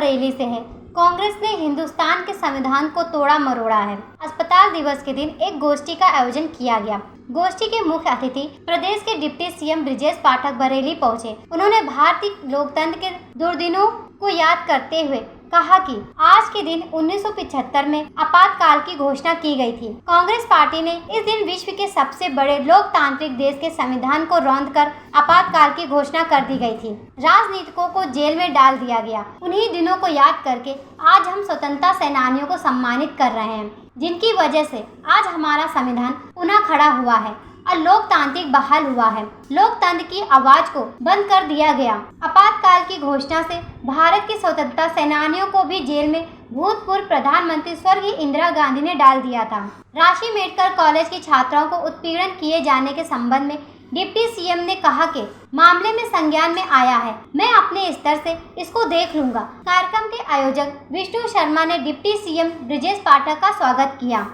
बरेली से है। कांग्रेस ने हिंदुस्तान के संविधान को तोड़ा मरोड़ा है। अस्पताल दिवस के दिन एक गोष्ठी का आयोजन किया गया। गोष्ठी के मुख्य अतिथि प्रदेश के डिप्टी सीएम ब्रजेश पाठक बरेली पहुंचे। उन्होंने भारतीय लोकतंत्र के दुर्दिनों को याद करते हुए कहा कि आज के दिन 1975 में आपातकाल की घोषणा की गई थी। कांग्रेस पार्टी ने इस दिन विश्व के सबसे बड़े लोकतांत्रिक देश के संविधान को रौंद कर आपातकाल की घोषणा कर दी गई थी। राजनीतिकों को जेल में डाल दिया गया। उन्हीं दिनों को याद करके आज हम स्वतंत्रता सेनानियों को सम्मानित कर रहे हैं, जिनकी वजह से आज हमारा संविधान पुनः खड़ा हुआ है और लोकतांत्रिक बहाल हुआ है। लोकतंत्र की आवाज को बंद कर दिया गया। आपातकाल की घोषणा से भारत की स्वतंत्रता सेनानियों को भी जेल में भूतपूर्व प्रधानमंत्री स्वर्गीय इंदिरा गांधी ने डाल दिया था। रांची मेडिकल कॉलेज की छात्राओं को उत्पीड़न किए जाने के संबंध में डिप्टी सीएम ने कहा कि मामले में संज्ञान में आया है, मैं अपने स्तर से इसको देख लूंगा। कार्यक्रम के आयोजक विष्णु शर्मा ने डिप्टी सीएम ब्रजेश पाठक का स्वागत किया।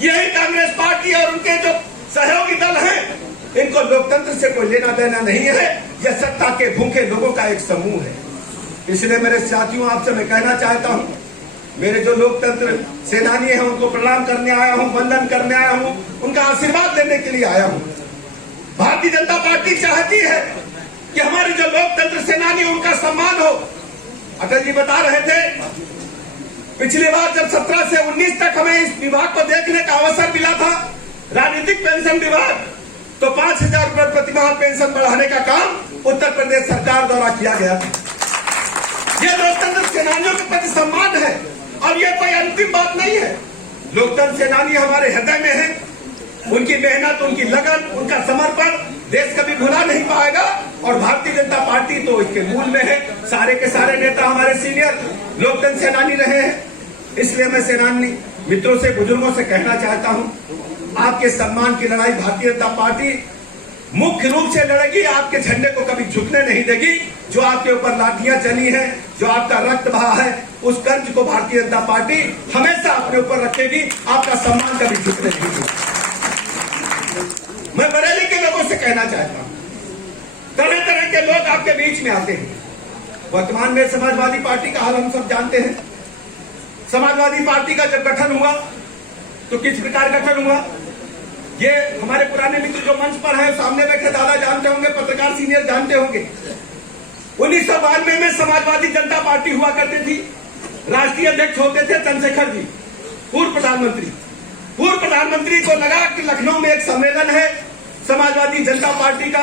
यही कांग्रेस पार्टी और उनके जो सहयोगी दल हैं, इनको लोकतंत्र से कोई लेना देना नहीं है। यह सत्ता के भूखे लोगों का एक समूह है। इसलिए मेरे साथियों, आपसे मैं कहना चाहता हूं, मेरे जो लोकतंत्र सेनानी हैं उनको प्रणाम करने आया हूं, वंदन करने आया हूं, उनका आशीर्वाद लेने के लिए आया हूं। भारतीय जनता पार्टी चाहती है कि हमारे जो लोकतंत्र सेनानी उनका सम्मान हो। अटल जी बता रहे थे, पिछली बार जब 17 से 19 तक हमें इस विभाग को देखने का अवसर मिला था, राजनीतिक पेंशन विभाग, तो 5,000 रुपए प्रतिमाह पेंशन बढ़ाने का काम उत्तर प्रदेश सरकार द्वारा किया गया था। यह लोकतंत्र सेनानियों के प्रति सम्मान है और यह कोई अंतिम बात नहीं है। लोकतंत्र सेनानी हमारे हृदय में है। उनकी मेहनत, उनकी लगन, उनका समर्पण देश कभी भुला नहीं पाएगा और भारतीय जनता पार्टी तो इसके मूल में है। सारे के सारे नेता हमारे सीनियर लोकतंत्र सेनानी रहे हैं। इसलिए मैं सेनानी मित्रों से, बुजुर्गों से कहना चाहता हूं, आपके सम्मान की लड़ाई भारतीय जनता पार्टी मुख्य रूप से लड़ेगी। आपके झंडे को कभी झुकने नहीं देगी। जो आपके ऊपर लाठियां चली हैं, जो आपका रक्त बहा है, उस कर्ज को भारतीय जनता पार्टी हमेशा अपने ऊपर रखेगी। आपका सम्मान कभी झुकने नहीं देगी। मैं बरेली के लोगों से कहना चाहता हूं, तरह तरह के लोग आपके बीच में आते हैं। वर्तमान में समाजवादी पार्टी का हाल हम सब जानते हैं। समाजवादी पार्टी का जब गठन हुआ तो किस प्रकार गठन हुआ, ये हमारे पुराने मित्र जो मंच पर हैं, सामने बैठे दादा जानते होंगे, पत्रकार सीनियर जानते होंगे। 1992 में समाजवादी जनता पार्टी हुआ करती थी। राष्ट्रीय अध्यक्ष होते थे चंद्रशेखर जी, पूर्व प्रधानमंत्री। पूर्व प्रधानमंत्री को लगा कि लखनऊ में एक सम्मेलन है समाजवादी जनता पार्टी का।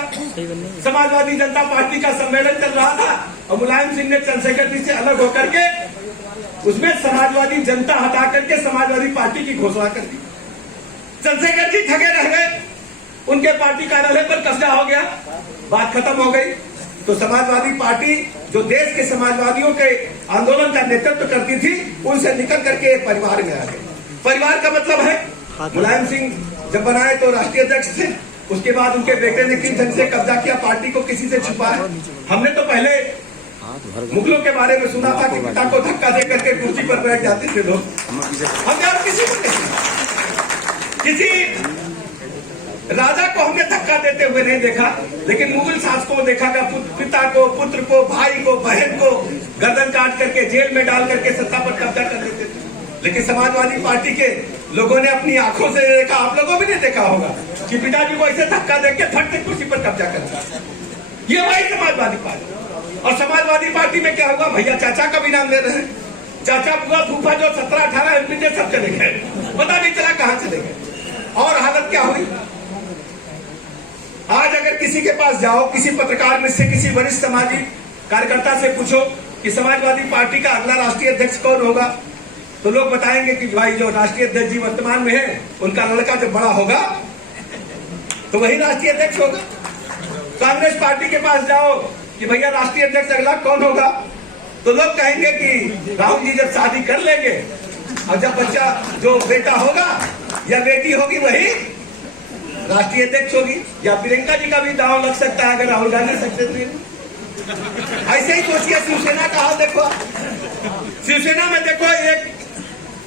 समाजवादी जनता पार्टी का सम्मेलन चल रहा था और मुलायम सिंह ने चंद्रशेखर जी से अलग होकर के उसमें समाजवादी जनता हटा करके समाजवादी पार्टी की घोषणा कर दी। चंद्रशेखर जी ठगे रह गए, उनके पार्टी कार्यालय पर कब्जा हो गया, बात खत्म हो गई। तो समाजवादी पार्टी जो देश के समाजवादियों के आंदोलन का नेतृत्व करती थी, उनसे निकल करके एक परिवार में आ गए। परिवार का मतलब है, मुलायम सिंह जब बनाए तो राष्ट्रीय अध्यक्ष थे, उसके बाद उनके बेटे ने किस ढंग से कब्जा किया, पार्टी को किसी से छुपाया। हमने तो पहले मुगलों के बारे में सुना था कि पिता को धक्का दे करके कुर्सी पर बैठ जाते थे लोग। हमने और किसी को नहीं, किसी राजा को हमने धक्का देते हुए नहीं देखा, लेकिन मुगल शासकों को देखा था, पिता को, पुत्र को, भाई को, बहन को गर्दन काट करके जेल में डाल करके सत्ता पर कब्जा कर लेते थे। लेकिन समाजवादी पार्टी के लोगों ने अपनी आंखों से देखा, आप लोगों भी ने देखा होगा कि पिताजी को ऐसे धक्का देके फट से कुर्सी पर कब्जा करता। ये वही समाजवादी पार्टी। और समाजवादी पार्टी में क्या हुआ, भैया चाचा का भी नाम ले रहे हैं, चाचा बुआ फूफा जो 17-18 एमपी थे सब चले गए, पता नहीं चला कहां चले गए। और हालत क्या हुई, आज अगर किसी के पास जाओ, किसी पत्रकार में से, किसी वरिष्ठ सामाजिक कार्यकर्ता से पूछो कि समाजवादी पार्टी का अगला राष्ट्रीय अध्यक्ष कौन होगा, तो लोग बताएंगे कि भाई जो राष्ट्रीय अध्यक्ष जी वर्तमान में है, उनका लड़का जब बड़ा होगा तो वही राष्ट्रीय अध्यक्ष होगा। कांग्रेस पार्टी के पास जाओ कि भैया राष्ट्रीय अध्यक्ष अगला कौन होगा, तो लोग कहेंगे कि राहुल जी जब शादी कर लेंगे और जब बच्चा जो बेटा होगा या बेटी होगी वही राष्ट्रीय अध्यक्ष होगी। या प्रियंका जी का भी दांव लग सकता है अगर राहुल गांधी सक्सेस नहीं। ऐसे ही सोचिए शिवसेना का हाल देखो। शिवसेना में देखो एक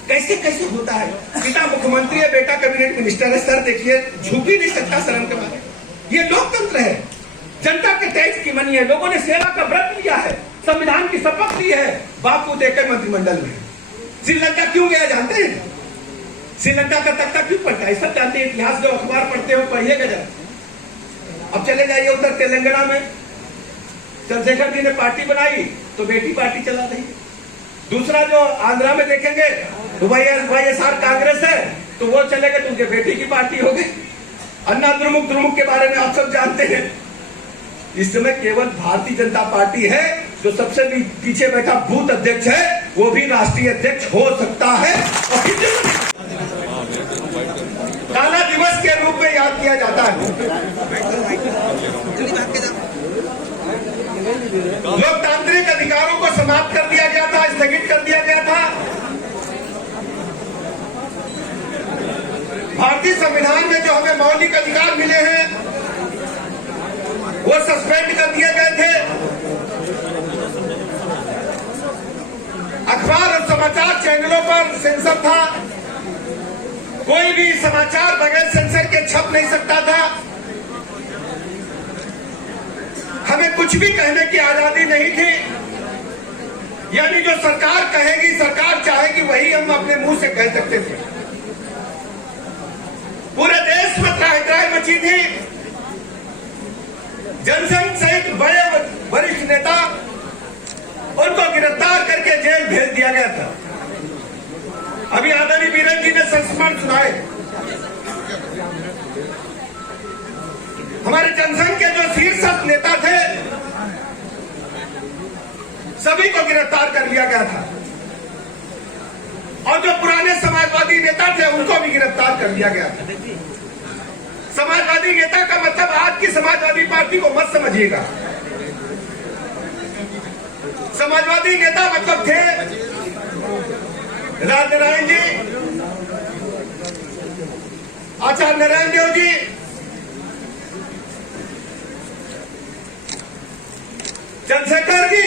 कैसे कैसे होता है, पिता मुख्यमंत्री है, बेटा कैबिनेट मिनिस्टर है, सर देखिए झुक ही नहीं सकता शर्म के मारे। ये लोकतंत्र है, जनता के टैक्स की मनी है, लोगों ने सेवा का व्रत लिया है, संविधान की शपथ ली है, बापू देकर मंत्रिमंडल में। श्रीलंका क्यों गया जानते हैं? श्रीलंका का तख्ता क्यों पलटा? ऐसा जानते हैं? इतिहास जो अखबार पढ़ते हो पढ़िएगा जरा। अब चले जाइए उधर तेलंगाना में, चंद्रशेखर जी ने पार्टी बनाई तो बेटी पार्टी चला रही। दूसरा जो आंध्रा में देखेंगे तो YSR कांग्रेस है, तो वो चले गए तो उनके बेटी की पार्टी हो गई। अन्ना द्रुमुक के बारे में आप सब जानते हैं। इस समय केवल भारतीय जनता पार्टी है जो सबसे पीछे बैठा बूथ अध्यक्ष है, वो भी राष्ट्रीय अध्यक्ष हो सकता है और काला दिवस के रूप में याद किया जाता है। लोकतांत्रिक अधिकारों को समाप्त कर दिया गया था, स्थगित कर दिया गया था। भारतीय संविधान में जो हमें मौलिक अधिकार मिले हैं वो सस्पेंड कर दिए गए थे। अखबार और समाचार चैनलों पर सेंसर था, कोई भी समाचार बगैर सेंसर के छप नहीं सकता था। हमें कुछ भी कहने की आजादी नहीं थी, यानी जो सरकार कहेगी, सरकार चाहेगी, वही हम अपने मुंह से कह सकते थे। पूरे देश में त्राहि मची थी। जनसंघ सहित बड़े वरिष्ठ नेता, उनको गिरफ्तार करके जेल भेज दिया गया था। अभी आदरणीय बीरेन जी ने संस्मरण सुनाए। हमारे जनसंघ के जो शीर्ष नेता थे सभी को गिरफ्तार कर लिया गया था, और जो पुराने समाजवादी नेता थे उनको भी गिरफ्तार कर लिया गया था। समाजवादी नेता का मतलब आज की समाजवादी पार्टी को मत समझिएगा। समाजवादी नेता मतलब थे राजनारायण जी, आचार्य नारायण देव जी, चंद्रशेखर जी।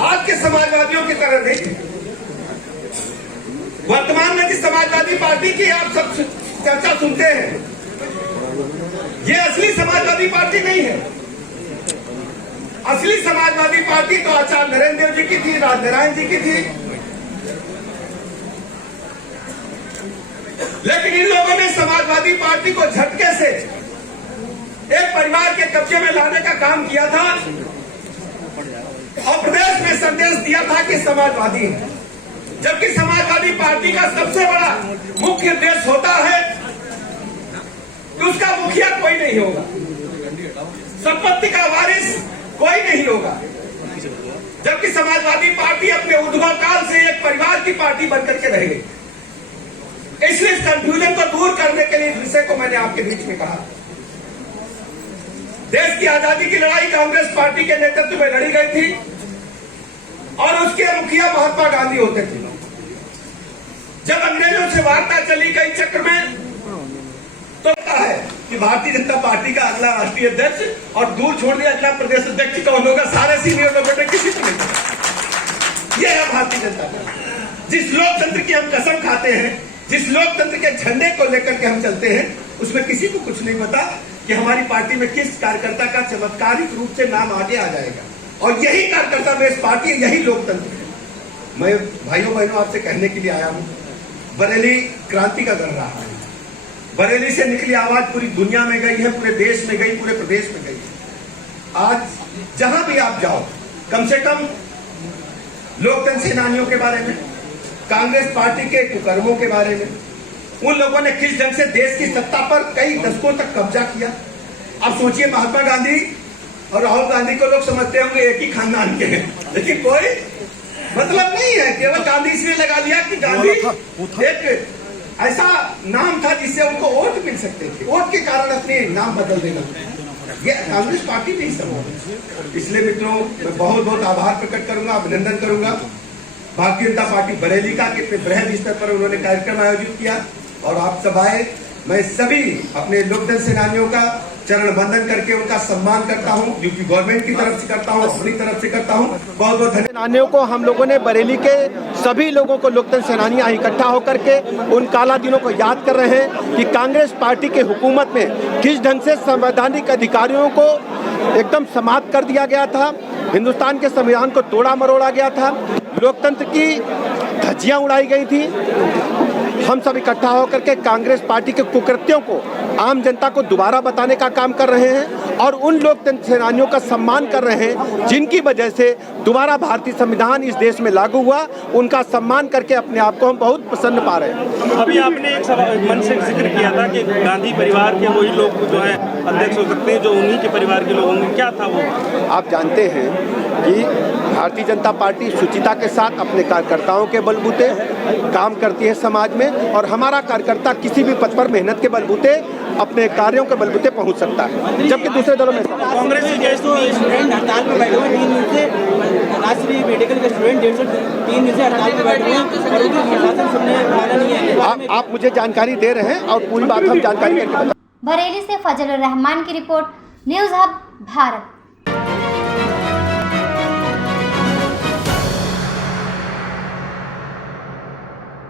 आज के समाजवादियों की तरह नहीं। वर्तमान में जिस समाजवादी पार्टी की आप सब चर्चा सुनते हैं, ये असली समाजवादी पार्टी नहीं है। असली समाजवादी पार्टी तो आचार्य नरेंद्र देव जी की थी, राजनारायण जी की थी। लेकिन इन लोगों ने समाजवादी पार्टी को झटके से एक परिवार के कब्जे में लाने का काम किया था और प्रदेश में संदेश दिया था कि समाजवादी है, जबकि समाजवादी पार्टी का सबसे बड़ा मुख्य उद्देश्य होता है कि उसका मुखिया कोई नहीं होगा, संपत्ति का वारिस कोई नहीं होगा। जबकि समाजवादी पार्टी अपने उद्भव काल से एक परिवार की पार्टी बनकर के रह गई। इसलिए इस कंफ्यूजन को दूर करने के लिए इस विषय को मैंने आपके बीच में कहा। देश की आजादी की लड़ाई कांग्रेस पार्टी के नेतृत्व में लड़ी गई थी और उसके मुखिया महात्मा गांधी होते थे। जब अंग्रेजों से वार्ता चली गई चक्र में, तो क्या है कि भारतीय जनता पार्टी का अगला राष्ट्रीय अध्यक्ष और दूर छोड़ दिया अगला प्रदेश अध्यक्ष कौन होगा, सारे सीनियर लोगों ने किसी को नहीं पता। यह है भारतीय जनता पार्टी। जिस लोकतंत्र की हम कसम खाते हैं, जिस लोकतंत्र के झंडे को लेकर के हम चलते हैं, उसमें किसी को कुछ नहीं पता कि हमारी पार्टी में किस कार्यकर्ता का चमत्कारिक रूप से नाम आगे आ जाएगा। और यही कार्यकर्ता बेस पार्टी है, यही लोकतंत्र है। मैं भाइयों बहनों आपसे कहने के लिए आया हूं, बरेली क्रांति का कर रहा है। बरेली से निकली आवाज पूरी दुनिया में गई है, पूरे देश में गई, पूरे प्रदेश में गई। आज जहां भी आप जाओ, कम से कम लोकतंत्र सेनानियों के बारे में, कांग्रेस पार्टी के कुकर्मों के बारे में, उन लोगों ने किस ढंग से देश की सत्ता पर कई दशकों तक कब्जा किया। अब सोचिए, महात्मा गांधी और राहुल गांधी को लोग समझते होंगे एक ही खानदान के हैं, लेकिन कोई मतलब नहीं है। केवल गांधी इसलिए लगा लिया कि गांधी एक ऐसा नाम था जिससे उनको वोट मिल सकते थे, वोट के कारण अपने नाम बदल देना। ये कांग्रेस पार्टी नहीं समझ। इसलिए मित्रों, मैं बहुत बहुत आभार प्रकट करूंगा, अभिनंदन करूंगा भारतीय जनता पार्टी बरेली का, कितने बृहद स्तर पर उन्होंने कार्यक्रम आयोजित किया और आप सब आए। मैं सभी अपने लोकतंत्र सेनानियों का चरण वंदन करके उनका सम्मान करता हूं, क्योंकि गवर्नमेंट की तरफ से करता हूं, अपनी तरफ से करता हूं। बहुत बहुत धन्यवाद। सेनानियों को हम लोगों ने, बरेली के सभी लोगों को, लोकतंत्र सेनानियां इकट्ठा होकर के उन काला दिनों को याद कर रहे हैं कि कांग्रेस पार्टी के हुकूमत में किस ढंग से संवैधानिक अधिकारियों को एकदम समाप्त कर दिया गया था। हिंदुस्तान के संविधान को तोड़ा मरोड़ा गया था, लोकतंत्र की धज्जियां उड़ाई गई थी। हम सब इकट्ठा होकर के कांग्रेस पार्टी के कुकृत्यों को आम जनता को दोबारा बताने का काम कर रहे हैं और उन लोकतंत्र सेनानियों का सम्मान कर रहे हैं जिनकी वजह से दोबारा भारतीय संविधान इस देश में लागू हुआ। उनका सम्मान करके अपने आप को हम बहुत प्रसन्न पा रहे हैं। अभी आपने एक मन से जिक्र किया था कि गांधी परिवार के वही लोग जो है अध्यक्ष हो सकते हैं जो उन्हीं के परिवार के लोग होंगे, क्या था वो? आप जानते हैं कि भारतीय जनता पार्टी शुचिता के साथ अपने कार्यकर्ताओं के बलबूते काम करती है समाज में, और हमारा कार्यकर्ता किसी भी पद पर मेहनत के बलबूते अपने कार्यों के बलबूते पहुंच सकता है, जबकि दूसरे दलों में कांग्रेस स्टूडेंट हड़ताल पर बैठे हुए 3 दिन से, राष्ट्रीय मेडिकल के स्टूडेंट 3 दिन से हड़ताल पर बैठे हुए हैं और उनकी प्रशासन सुनने वाला नहीं है। आप मुझे जानकारी दे रहे हैं और पूरी बात हम जानकारी करके बरेली से फजल रहमान की रिपोर्ट, न्यूज़ हब भारत।